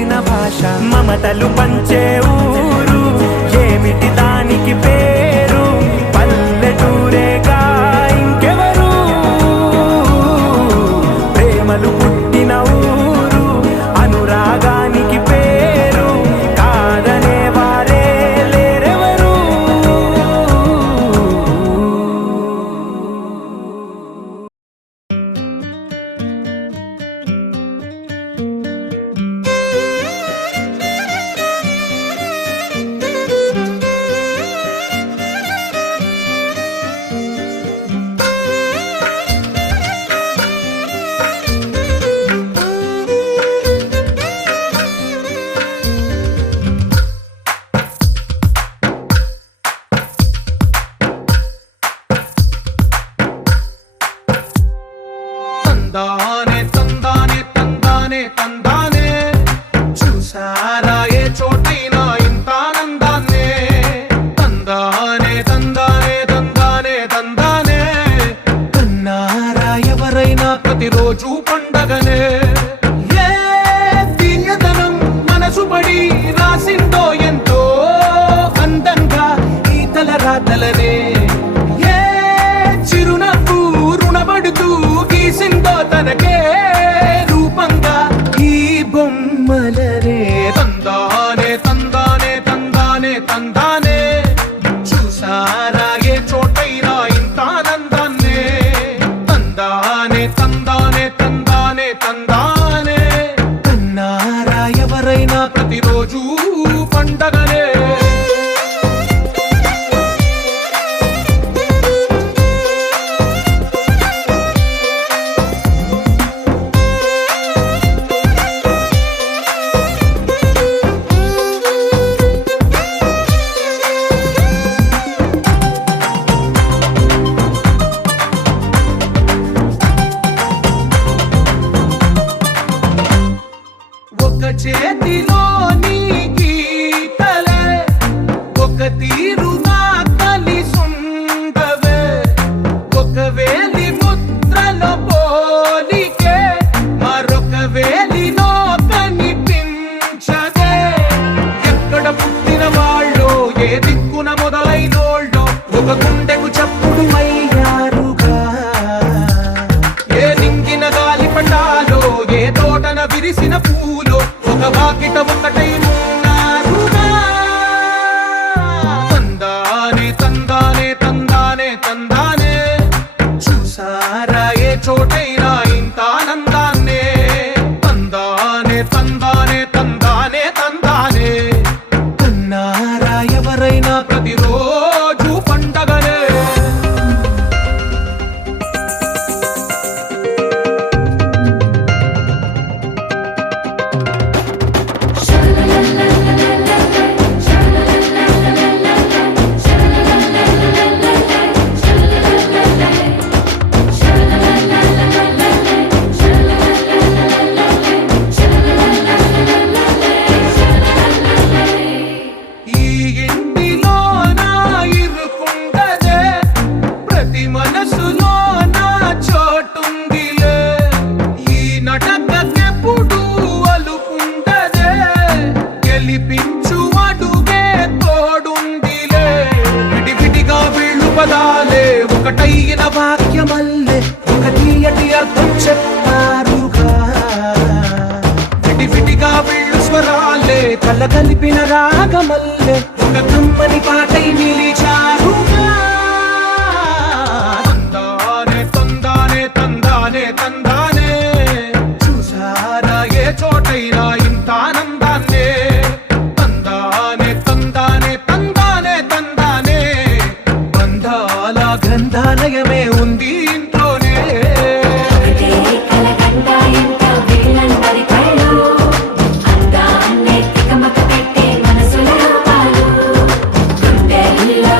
తెలిసిన భాష మమతలు పంచే ఊరు ఏమిటి దానికి పేరు పల్లెటూరేగా ఇంకెవరు ప్రేమలు పుట్టిన ఊరు అనురాగానికి పేరు కాదనే వారే లేరెవరు తందానే తందానే తందానే తందానే చూసారా ఏ చోటైనా ఇంత ఆనందాన్నే తందానే తందానే తందానే తందానే కన్నారా ఎవరైనా ప్రతిరోజు పండగనే ఏ తీయదనం మనసు పడి రాసిందో ఎంతో అందంగా ఈ తలరాతలనే ఏ చిరునవ్వు రుణపడుతూ గీసిందో తనకే రూపంగా ఈ బొమ్మలనే తందానే తందానే తందానే తందానే చూసారా ఏ చోటైనా ఇంత ఆనందాన్నే తందానే తందానే తందానే తందానే కన్నారా ఎవరైనా ప్రతిరోజు పండగనే ఒక చేతిలో నీ గీతలే ఒక తీరుగా కలిసుండవే ఒక వేలి ముద్రలో పోలికే మరొక వేలిలో కనిపించదే ఎక్కడ పుట్టిన వాళ్ళో ఏ దిక్కున మొదలైనోళ్ళో ఒక గుండెకు చప్పుడు అయ్యారుగా ఏ నింగిన గాలి పటాలో ఏ తోటన విరిసిన పూలో ఒక వాకిట ఒకటై ఉన్నారుగా తందానే తందానే తందానే తందానే చూసారా ఏ చోటైనా ఇంత ఆనందాన్నే తందానే తందానే తందానే తందానే కన్నారా ఎవరైనా ప్రతిరోజు పండగనే ఈ ఇంటిలో నా ఇరుకుండదే ప్రతి మనసులో నా చోటుందిలే ఈ నటకెప్పుడు అలుకుండదే గెలిపించు అడుగే తోడుందిలే విడివిడిగా వీళ్ళు పదాలే ఒకటైన వాక్యమల్లే ఒక తీయటి అర్థం చెప్పారుగా విడివిడిగా వీళ్ళు స్వరాలే కల కలిపిన రాగమల్లే ఒక కమ్మని పాటై నిలిచారుగా తందానే తందానే తందానే తందానే చూసారా ఏ చోటైనా ఇంత ఆనందాన్నే తందానే తందానే తందానే తందానే బంధాల గ్రంథాలయమే ఉంది ఇంట్లోనే అందాన్ని తికమక పెట్టే మనసులో పాలు గుండెల్లో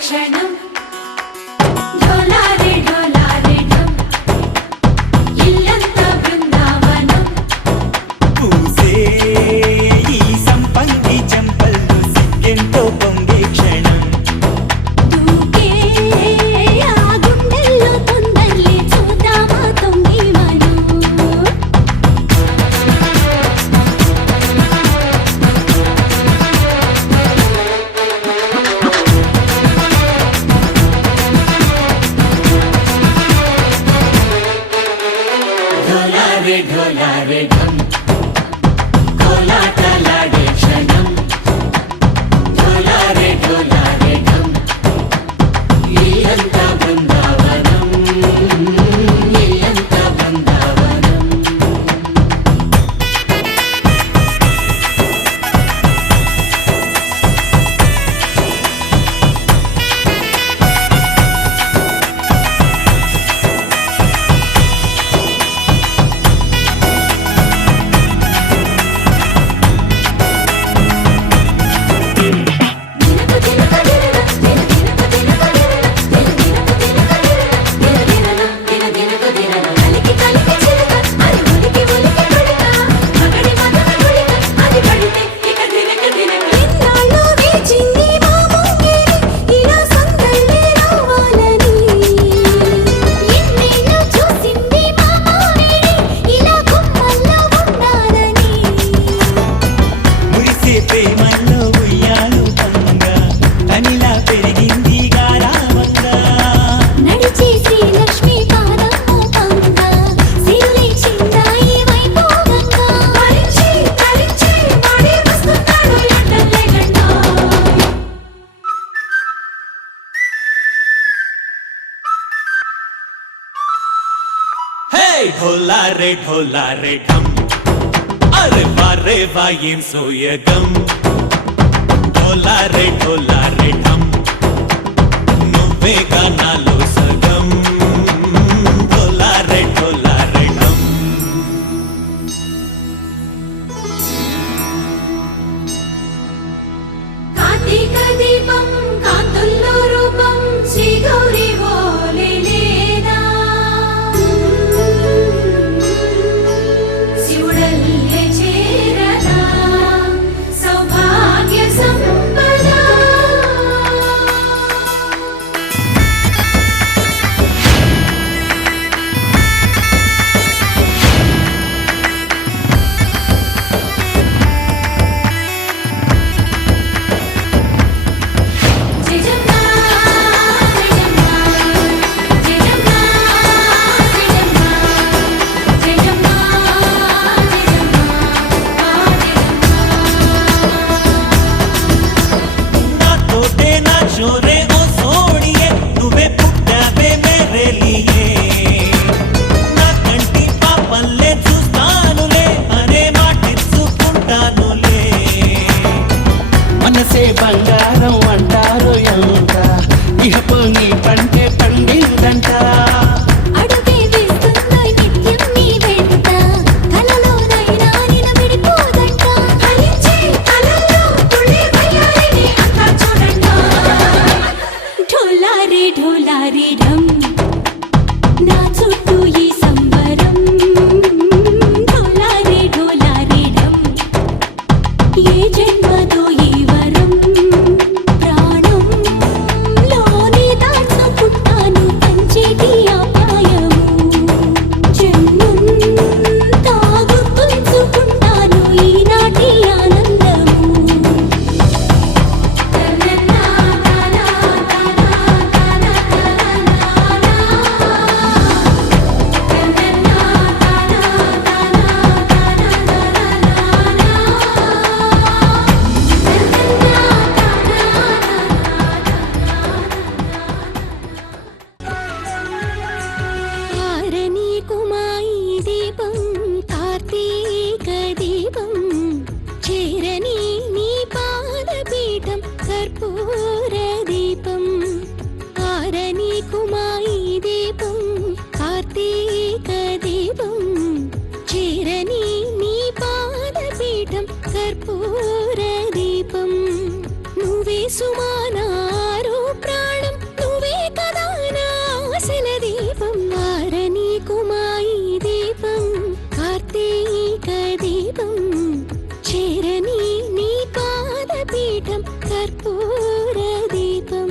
క్షణం ఢోలారే ఢోలారే ఢం ఇల్లంతా బృందావనం పూసే ఈ సంపంగి చెంపల్లో సిగ్గెంతో పొంగే క్షణం దూకే ఆ గుండెల్లో తొందల్లి చూద్దామా తొంగి మనం ఢోలారే ఢోలారే ఢం కోలాటలాడే క్షణం ఢోలారే ఢోలారే ఢం ఇల్లంతా బృందావనం ఇల్లంతా బృందావనం మురిసే ప్రేమల్లో ఉయ్యాలు పంగా తనిలా పెరిగింది గారావంగా నడిచే శ్రీ లక్ష్మీ పాదము పంగా సిరులే చిందాయి వైభోగంగా తరించి తరించి వాడి వస్తున్నాడు ఎండలే గంట హే ఢోలారే ఢోలారే ఢం అరే వారే వాయేం సోయగం ఢోలారే ఢోలారే ఢం నువ్వే గానాలో సగం ఢోలారే ఢోలారే ఢం కార్తీక దీపం కాంతుల్లో రూపం శ్రీ గౌరీ ఓలే లేదా శివుడల్లే చేరదా సౌభాగ్య సంపద చోరే ఓ సోడియే నువ్వే పుట్టావే మేరే లియే నా కంటి పాపల్లే చూస్తానులే అనే మాటిచ్చుకుంటానులే మనసే బంగారం అంటారు ఎంత ఇహపు నీ పంటే పండిందంట అడుగే వేస్తుందో నిత్యం నీ వెంట కలలోనైనా నిలబడిపోదంట ఫలించే కలల్లో తుళ్ళే వయ్యారిని అంతా చూడంట ఢోలారే ఢోలారే ఢమ్ నా చుట్టూ ఈ సంబరం ఢోలారే ఢోలారే ఢమ్ ఏ జన్మదో ఈ వరం ప్రాణంలోనే దాచుకుంటాను పంచేటి అపాయము జన్మంతా గుర్తుంచుకుంటాను ఈనాటి ఆనందము ఆరని కుమాయి దీపం కార్తీక దీపం చేరని నీ పాదపీఠం కర్పూర దీపం ఆరని కుమాయి దీపం కార్తీక దీపం చేరని నీ పాదపీఠం కర్పూర దీపం నువ్వే సుమానారో ప్రాణం నువ్వే కదా నా ఆశల దీపం ఆరని కుమాయి దీపం కార్తీక దీపం చేరని నీ పాదపీఠం కర్పూర దీపం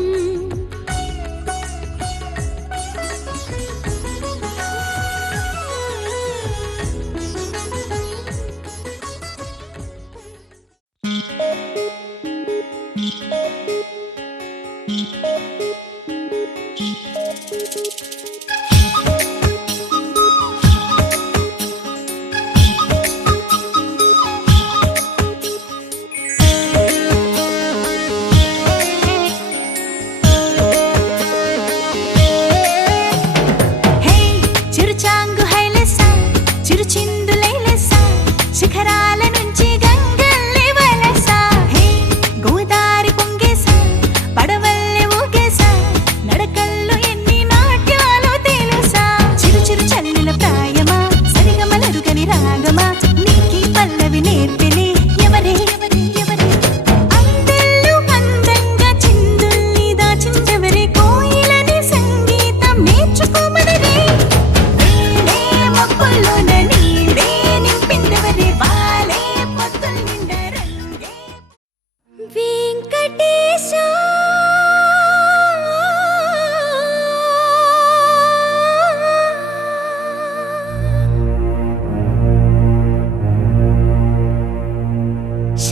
హే చిరుచాంగు హైలెసా చిరుచిందులైలెసా శిఖరాల నుంచి గంగల్లే వలసా హే గోదారి పొంగేసా పడవల్లే ఊగేసా నడకల్లో ఎన్ని నాట్యాలు తెలుసా చిరు చిరు చల్లిన ప్రాయమా సరిగమలరుగని రాగమా నీకి పల్లవి నేర్పెలే ఎవరే అందెల్లు అందంగా చిందుల్ని దాచించెవరే కోయిలని సంగీతం నేర్చుకోమనరే నీడే మబ్బులోన నీడే నింపిందెవరే వాలే పొద్దుల్ నిండా రంగే వెంకటేశ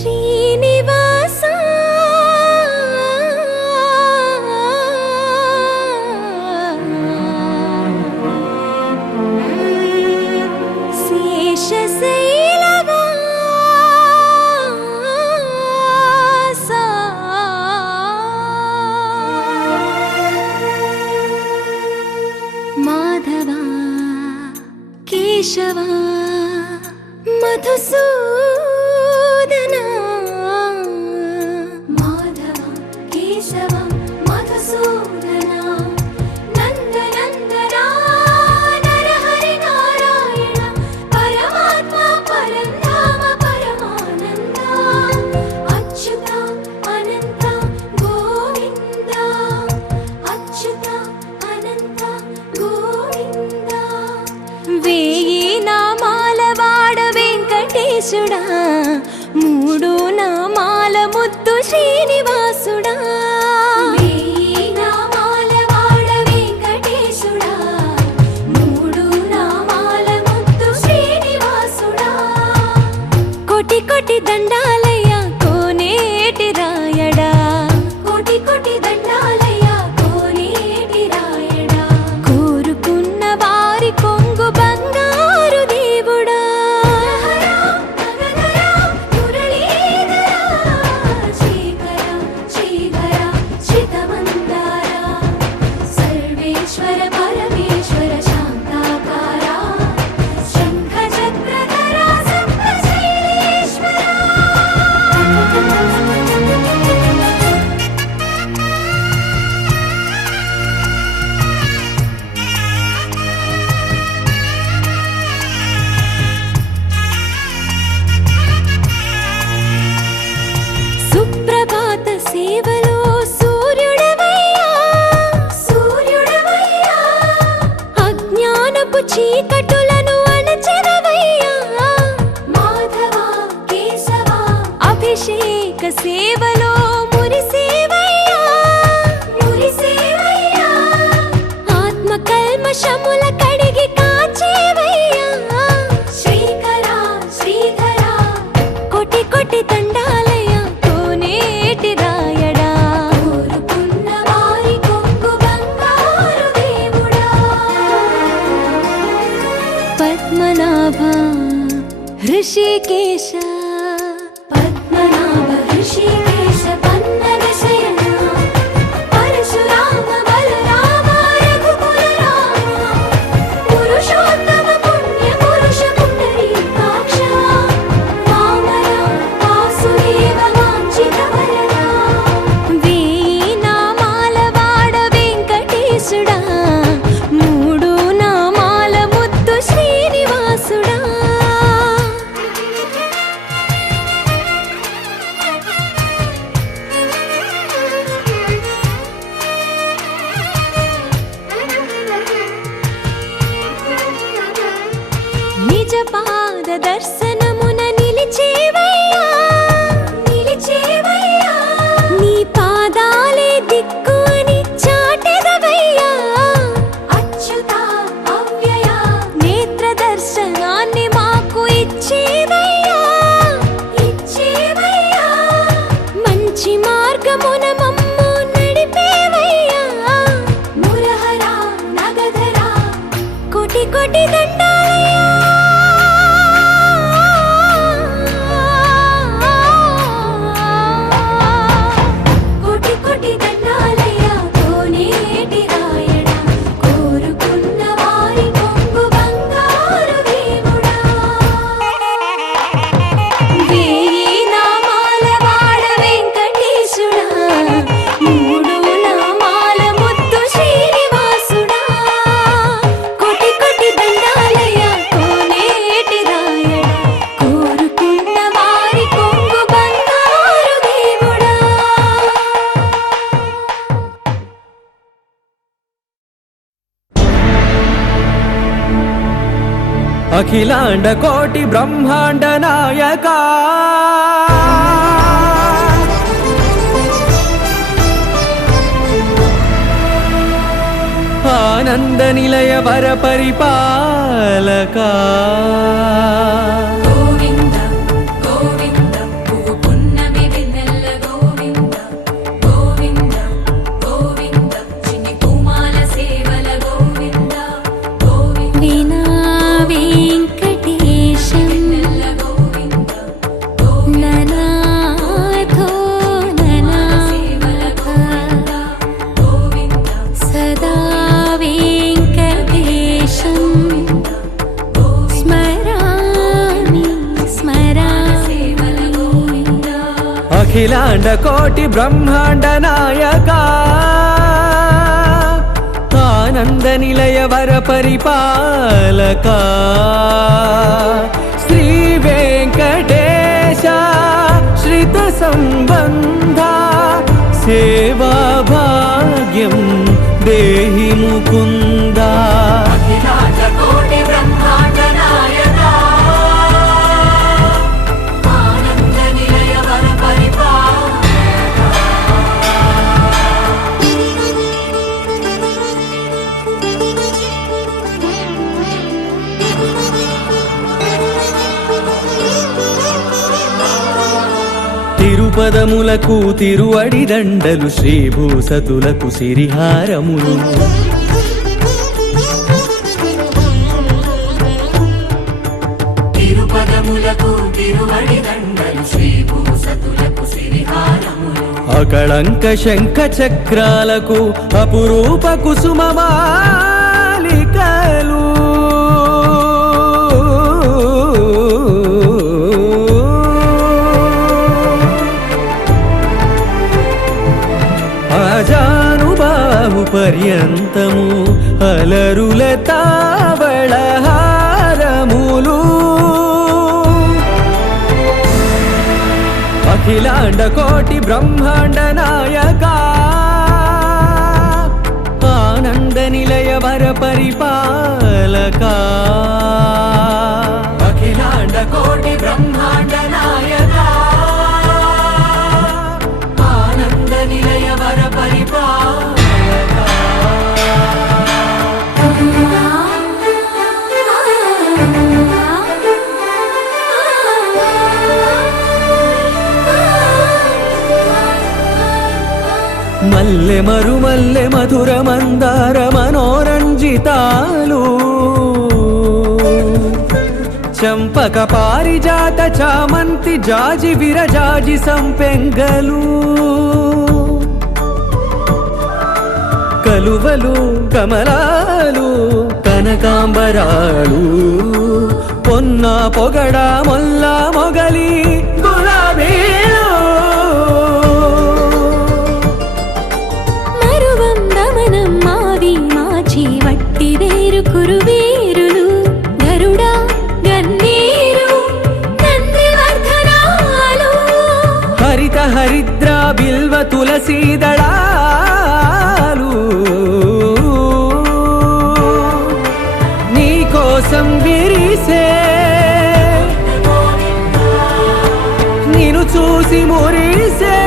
శ్రీనివాస శేషశైలవాస మాధవ కేశవ మధుసూదన మాధవ కేశవ మధుసూదన నందనందన నరహరి నారాయణ పరమాత్మ పరంధామ పరమానంద అచ్యుత అనంత గోవింద అచ్యుత అనంత గోవింద వేయి నామాల వాడ వెంకటేశుడా మూడు నామాల ముద్దు శ్రీనివాసుడా వేయి నామాల వాడ వెంకటేశుడా మూడు నామాల ముద్దు శ్రీనివాసుడా కోటి కోటి దండాలయ్య కోనేటి రాయడా కోటి కోటి దండాలయ్య కోనేటి రాయడా కోరుకున్న వారి కొంగు బంగారు దేవుడా మురళీధర శేఖర ऋषिकेश पद्मनाभ ऋषिकेश पन्नग शयना परशुराम बलराम रघुकुल राम पुरुषोत्तम पुण्य पुरुष पुंडरीकाक्ष वामन वासुदेव वाञ्छित वरदा वेयि नामाల వాడ వెంకటేశుడా మూడు నామాల ముద్దు శ్రీనివాసుడా నిజ పాద దర్శనమున నిలిచేవయ్యా నీ పాదాలే దిక్కు అని చాటెదవయ్యా అచ్యుత అవ్యయ నేత్ర దర్శనాన్ని మాకు ఇచ్చేవయ్యా మంచి మార్గమున మమ్ము నడిపేవయ్యా మురహర నగధర కోటి కోటి దండాలయ్యా కోటి కోటి దండాలయ్యా కోనేటి రాయణ కోరుకున్న వారి కొంగు బంగారు దేవుడా వేయి నామాల వాడ వెంకటేశుడా మూడు నామాల ముద్దు శ్రీనివాసుడా కోటి కోటి దండాలయ్యా కోనేటి రాయణ కోరుకున్న వారి కొంగు బంగారు దేవుడా అఖిలాండ కోటి బ్రహ్మాండ నాయక ఆనంద నిలయ వర పరిపాలక గోవింద గోవింద పువ్వు పున్నమి వెన్నెల గోవింద గోవింద గోవింద చిన్ని పూమాల సేవల గోవింద గోవింద వీణా వెంకటేశం వెన్నెల గోవింద ననాథో ననా సేవల గోవింద గోవింద సదా వెంకటేశం స్మరామి స్మరామి అఖిలాండ కోటి బ్రహ్మాండ నాయక ఆనంద నిలయ వర పరిపాలక శ్రీ వెంకటేశ శ్రిత సంబంధ సేవా భాగ్యం దేహి ముకుంద కోటి బ్రహ్మాండ నాయక ఆనంద నిలయ వర తిరుపదములకు తిరువడి దండలు శ్రీభూసతులకు సిరిహారములు తిరుపదములకు తిరువడి దండలు శ్రీభూసతులకు సిరిహారములు అకళంక శంఖ చక్రాలకు అపురూప కుసుమమాలికలు అజానుబాహు పర్యంతము అలరుల తావళహారములు అఖిలాండ కోటి బ్రహ్మాండ నాయక ఆనంద నిలయ వర పరిపాలక అఖిలాండ కోటి బ్రహ్మాండ నాయక ఆనంద నిలయ వర పరిపాలక మల్లె మరుమల్లె మధుర మందార మనోరంజితాలు చంపక పారిజాత చామంతి జాజి విరజాజి సంపెంగలు కలువలు కమలాలు కనకాంబరాలు పొన్న పొగడ మొల్ల మొగలి గులాబీలు మరువం దమనం మావి మాచి వట్టి వేరు కురువేరులు గరుడ గన్నేరు నందివర్ధనాలు హరిత హరిద్ర బిల్వ తులసీదళాలు నీ కోసం విరిసే నిన్ను చూసి మురిసే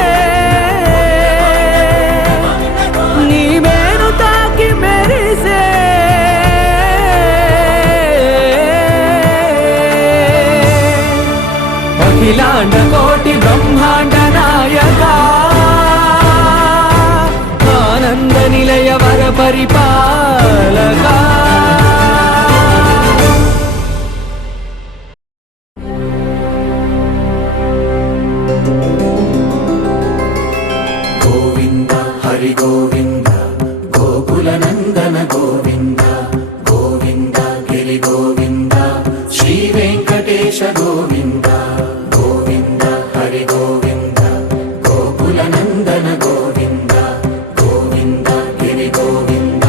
నీ మేను తాకి మెరిసే అఖిలాండ కోటి బ్రహ్మాండ నాయక ఆనంద నిలయ వర పరిపాలక గోవింద హరి గోవింద గోకుల నందన గోవింద గోవింద గిరి గోవింద శ్రీ వెంకటేశ గోవింద గోవింద హరి గోవింద గోకుల నందన గోవింద గోవింద గిరి గోవింద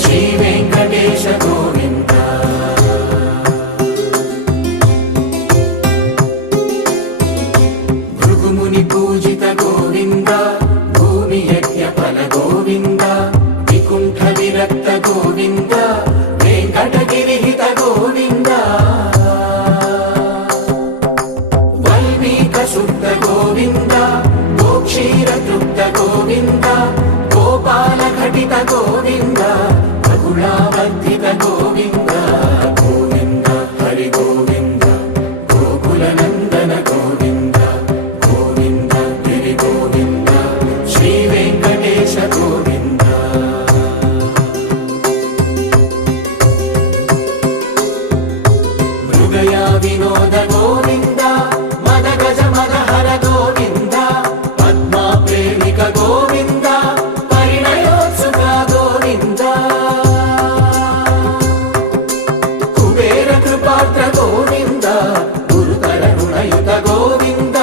శ్రీ వెంకటేశ గోవింద భృగుముని పూజిత గోవింద భూమి యజ్ఞ ఫల గోవింద వికుంఠ విరక్త గోవింద వెంకటగిరిహిత గోవింద వల్మీక శుద్ధ గోవింద గోక్షీర తృప్త గోవింద గోపాల ఘటిత గోవింద బహుళావర్ధిత గోవింద గోవింద హరి గోవింద గోకుల నందన గోవింద గోవింద గిరి గోవింద శ్రీ వెంకటేశ గోవింద మృగయా వినోద గోవింద మద గజ మద హర గోవింద పద్మా ప్రేమిక గోవింద పరిణయోత్సుక గోవింద కుబేర కృపాత్ర గోవింద గురుతర గుణయుత గోవింద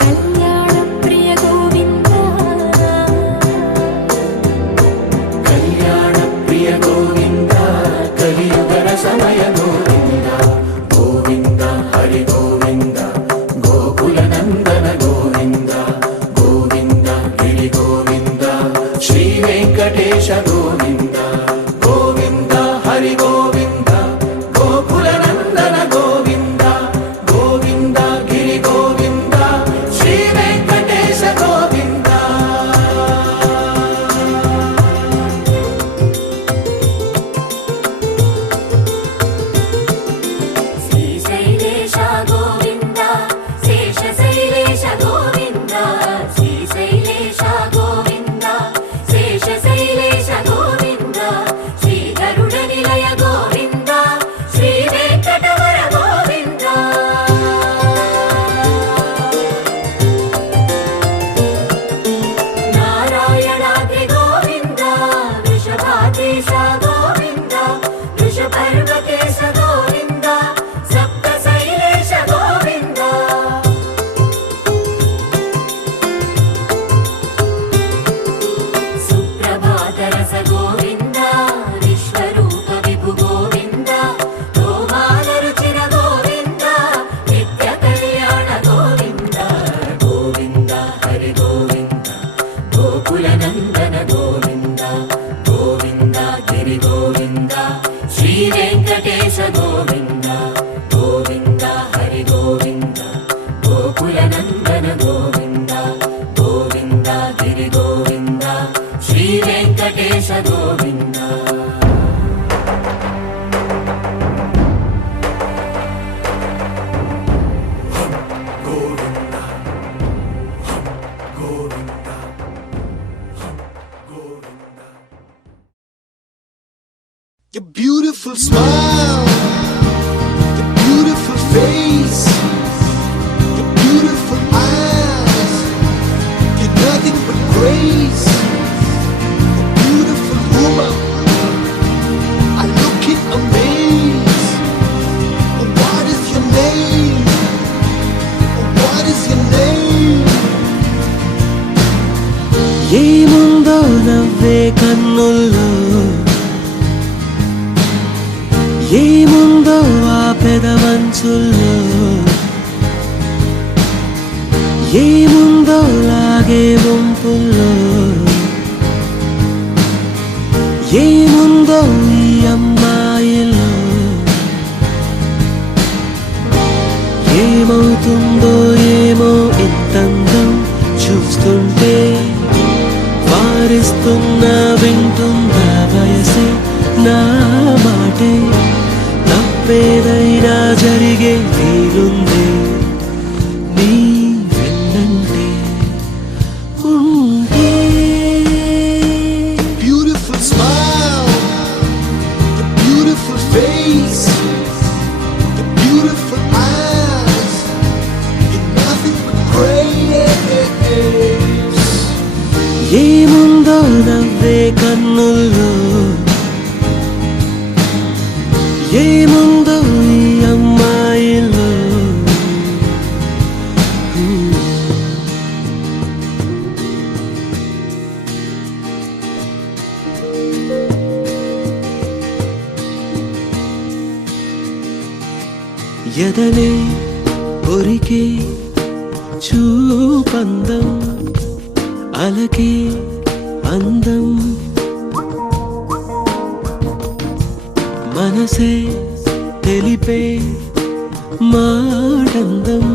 కళ్యాణ ప్రియ గోవింద కళ్యాణ ప్రియ గోవింద కలియుగర సమయ గోవింద గోవింద హరి గోవింద గోకుల నందన గోవింద గోవింద గిరి గోవింద శ్రీ వెంకటేశ గోవింద గోవింద హరి గోవింద గోకుల నందన గోవింద గోవింద గిరి గోవింద శ్రీ వెంకటేశ గోవింద శ్రీశైలేశ గోవింద శేషశైలేశ గోవింద శ్రీశైలేశ గోవింద శేషశైలేశ గోవింద శ్రీ గరుడ నిలయ గోవింద శ్రీ వెంకటవర గోవింద నారాయణాద్రి గోవింద వృషభాదేశ గోవింద వృషపర్వకేశ గోవింద సప్త శైలేశ గోవింద సుప్రభాతరస గోవింద విశ్వరూప విభు గోవింద గోమాల రుచిర గోవింద నిత్య కళ్యాణ గోవింద గోవింద హరి గోవింద గోకుల నందన గోవింద గోవింద గిరి గోవింద శ్రీ వెంకటేశ గోవింద గోవింద హరి గోవింద గోకుల నందన గోవింద గోవింద గిరి Govinda Shri Venkatesha Govinda Your beautiful smile, your beautiful నవ్వే కన్నుల్లో ఏముందో ఆ పెదవంచుల్లో ఏముందో లాగే వంపుల్లో ఏముందో ఈ అమ్మాయిలో ఏమవుతుందో ఏమో ఇంతందం చూస్తుంటే వారిస్తున్నా వింటుందా వయసే నా మాటే తప్పేదైనా జరిగే వీలుందే నీ వెన్నంటే ఉంటే Beautiful smile, the beautiful face, the beautiful eyes, you're nothing but grace. ఏముందో నవ్వే కన్నుల్లో ఏముందో ఈ అమ్మాయిలో ఎదనే ఒరికే చూపందం అలకే అందం మనసే తెలిపే మాటందం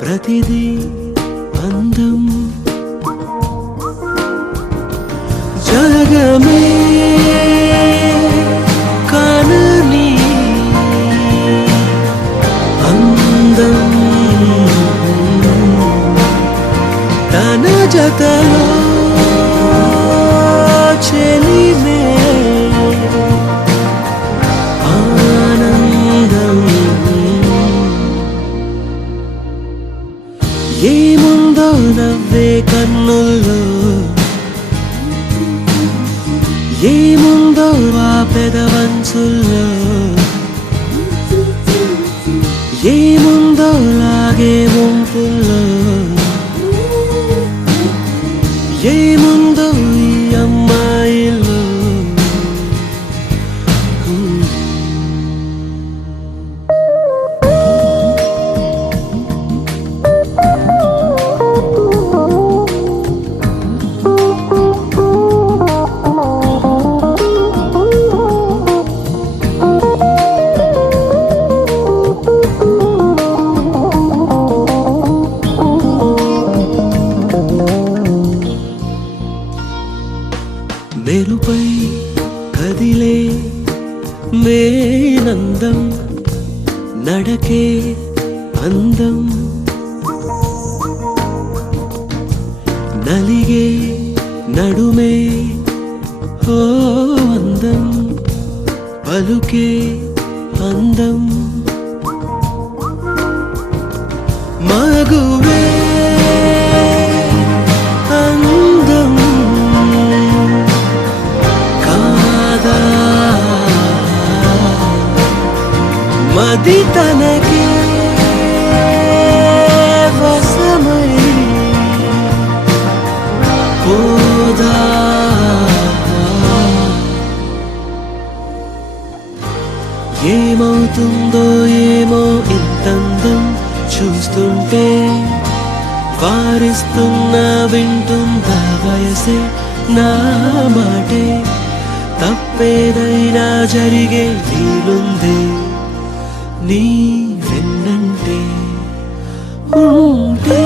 ప్రతిదీ అందం జగమే కనని అందం తన జతలో చెలిమే ఆనందం ఏముందో నవ్వే కన్నుల్లో ఏముందో ఆ పెదవంచుల్లో ఏముందో లాగే వంపుల్లో ఏముందో ఈ అమ్మాయిలో మెరుపై కదిలే మేనందం నడకే అందం నలిగే నడుమే ఓ అందం పలుకే అందం మగువే అందం కాదా మది తనకే వశమై పోదా ఏమవుతుందో ఏమో ఇంతందం చూస్తుంటే వారిస్తున్నా వింటుందా వయసే నా మాటే తప్పేదైనా జరిగే వీలుందే నీ వెన్నంటే ఉంటే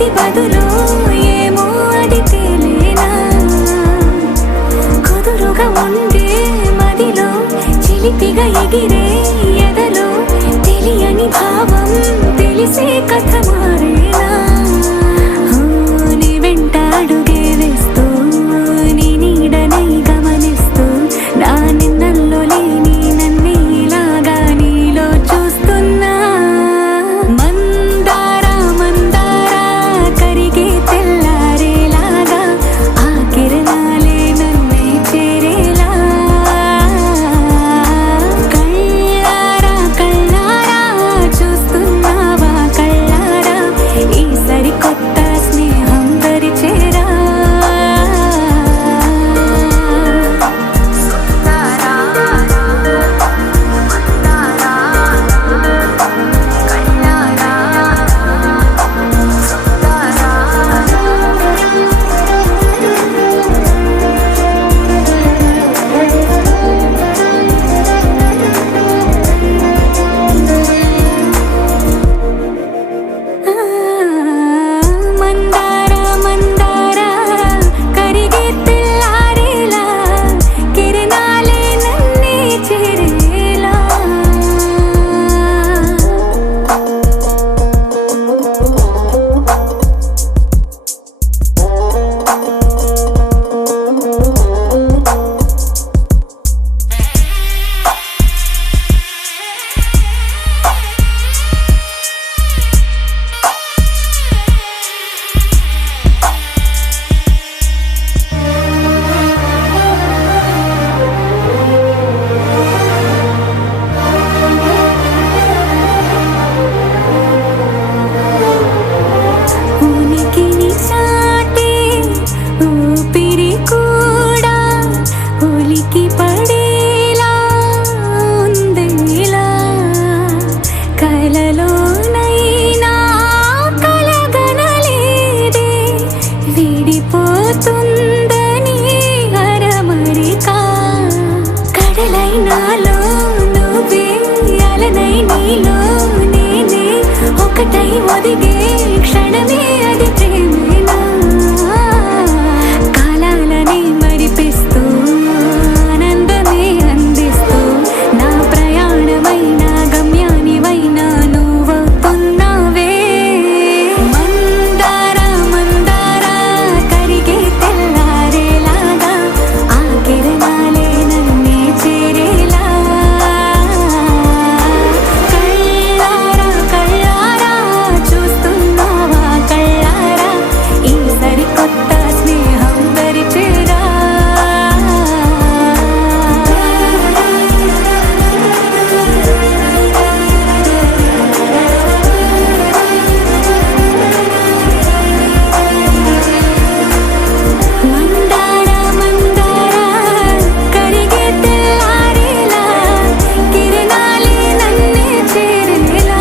ఇది బదులు ఏమో అది తేలేనా కుదురుగా ఉండే మదిలో చిలిపిగా ఎగిరే ఎదలో తెలియని భావం తెలిసే కథ మారేనా నీ వెంట అడుగే వేస్తూ నీ నీడనై గమనిస్తూ నా నిన్నల్లో లేని నన్నే ఇలాగా నీలో చూస్తున్నా మందారా మందారా కరిగే తెల్లారేలాగా ఆ కిరణాలే నన్నే చేరేలా కళ్ళారా కళ్ళారా చూస్తున్నావా కళ్ళారా ఈ సరికొత్త స్నేహం దరిచేరా మందారా మందారా కరిగే తెల్లారేలా కిరణాలే నన్నే చేరేలా ఉనికిని చాటే ఊపిరి కూడా ఉలికి పడేలా ఉందేలా కలలోనైనా కలగనలేదే విడిపోతుందని అరమరిక కడలైనాలో నువ్వే అలనై నీలో నేనే ఒకటై ఒదిగే క్షణమే అది ప్రేమేనా కాలాలని మరిపిస్తూ ఆనందమే అందిస్తూ నా ప్రయాణమైన గమ్యానివైనా నువ్వవుతున్నావే మందారా మందారా కరిగే తెల్లారేలాగా ఆ కిరణాలే నన్నే చేరేలా కళ్ళారా కళ్ళారా చూస్తున్నావా కళ్ళారా ఈ సరికొత్త స్నేహం దరిచేరా మందారా మందారా కరిగే తెల్లారేలా కిరణాలే నన్నే చేరేలా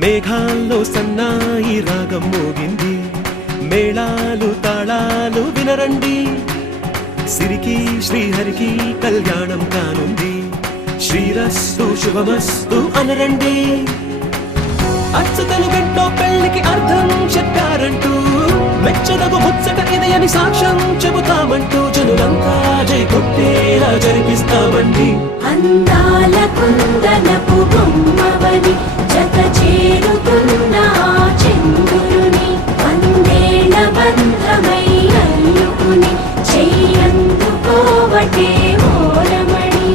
మేఘాల్లో సన్నాయి రాగం మోగింది మేళాలు తాళాలు వినరండి సిరికి శ్రీహరికి కళ్యాణం కానుంది శ్రీరస్తు శుభమస్తు అనరండి అచ్చతలు గంటో పెళ్లికి అర్థం చెప్పారంటూ మెచ్చదగు ముచ్చట ఇది అని సాక్ష్యం చెబుతామంటూ జనులంతా జై కొట్టేలా జరిపిస్తామండి అందాల కుందనపు బొమ్మవని జత చేరుతున్న ఆ చంద్రుని వందేళ్ల బంధమై అల్లుకుని చెయ్యందుకోవటే ఓరమణి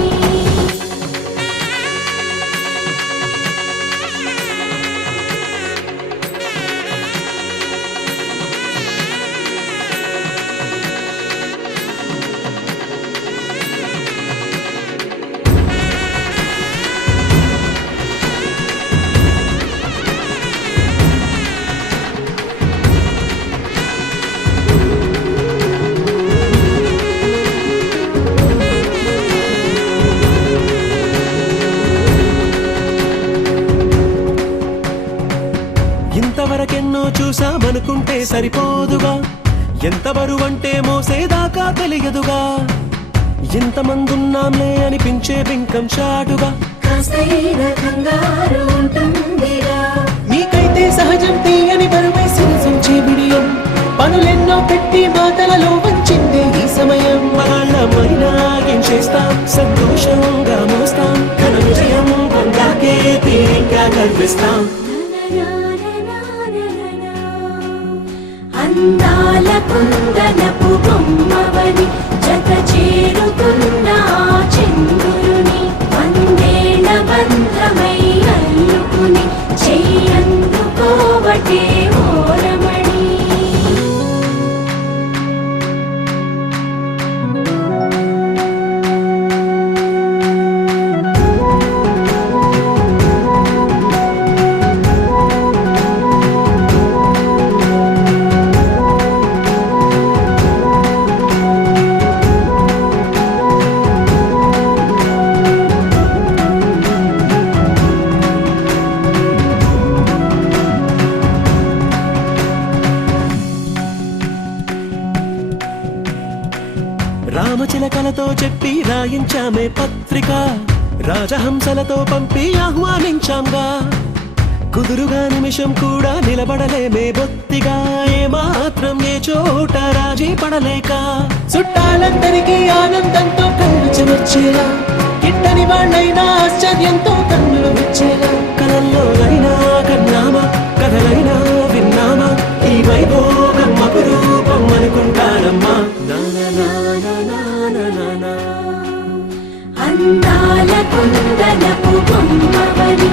అనుకుంటే సరిపోదుగా, ఎంత బరువంటే మోసేదాకా తెలియదుగా, ఎంతమందున్నాంలే అనిపించే బింకం చాటుగా. కాస్తైన కంగారు ఉంటుందిగా, నీకైతే సహజం తీయని బరువై సిరసంచే బిడియం, పనులెన్నో పెట్టి మాటలలో వంచిందే ఈ సమయం. వాళ్ళమైనా ఏం చేస్తాం, సంతోషంగా మోస్తాం, ఘన విజయం పొందాకే తీరిగ్గా కనిపిస్తాం. అందాల కుందనపు బొమ్మవని జత చేరుతున్న చంద్రుని, వందేళ్ల బంధమై అల్లుకుని చెయ్యందుకోవటే ఓరమణి. రామచిలకలతో చెప్పి రాయించామే పత్రిక, రాజహంసలతో పంపి ఆహ్వానించాంగా, కుదురుగా నిమిషం కూడా నిలబడలేమే బొత్తిగా, ఏమాత్రం ఏ చోట రాజీ పడలేక, చుట్టాలందరికీ ఆనందంతో కళ్ళు చెమర్చేలా, కిట్టని వాళ్ళైనా ఆశ్చర్యంతో కన్నులు విచ్చేలా, కలల్లోనైనా కన్నామా, కథలైనా విన్నామా, ఈ వైభోగం అపురూపం అనుకుంటానమ్మా. అందాల కుందనపు బొమ్మవని